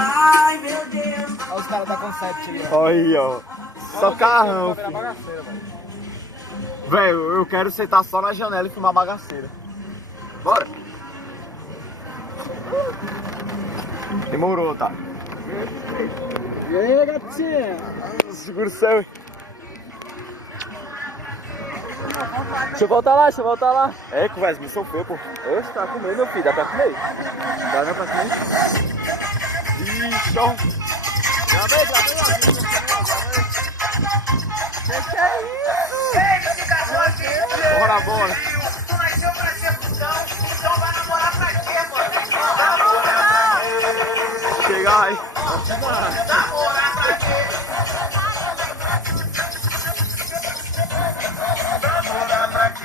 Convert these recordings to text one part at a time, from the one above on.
Ai, meu Deus. Olha os caras da Concept ali, ó. Olha aí, ó. Só carrão, filho. Velho, eu quero sentar só na janela e filmar bagaceira. Bora. Demorou, tá? E aí, gatinha? Segura o céu. Deixa eu voltar lá. É, conversa, me sofreu, pô. Oxe, tá comendo, meu filho. Dá pra comer? Dá não pra comer? Ixi, ó. Gravei. Que é isso? Bora, bora. Tu nasceu pra ser putão, então vai namorar pra quê, mano? Chega aí. Namorar pra quê?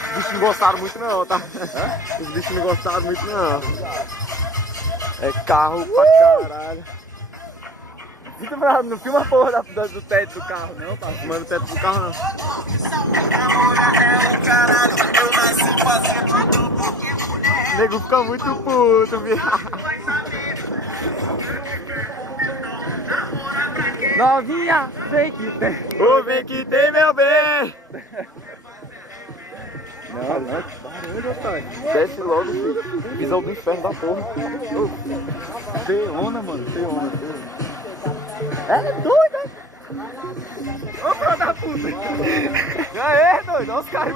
Os bichos não gostaram muito não, tá? Os bichos não gostaram muito não. É carro pra caralho. Vitor, não filma a porra do teto do carro, não, tá? Mano, o teto do carro não. Namorar é o caralho, eu nasci pra ser putão porque mulher O nego fica muito puto, viado. vai saber. Novinha, vem que tem. Ô, vem que tem, meu bem. Não, barulho, otário. Desce logo, filho. Visão do inferno da porra. Feona, mano, feona. É doido, né? Ô, filho da puta. E aí, doido? Olha os caras.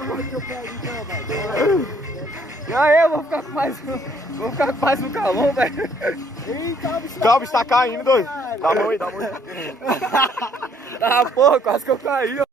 E aí, eu vou ficar com mais um calão, velho. Calma, está caindo, doido. Dá a mão aí, dá a mão aí. Ah, porra, quase que eu caí, ó.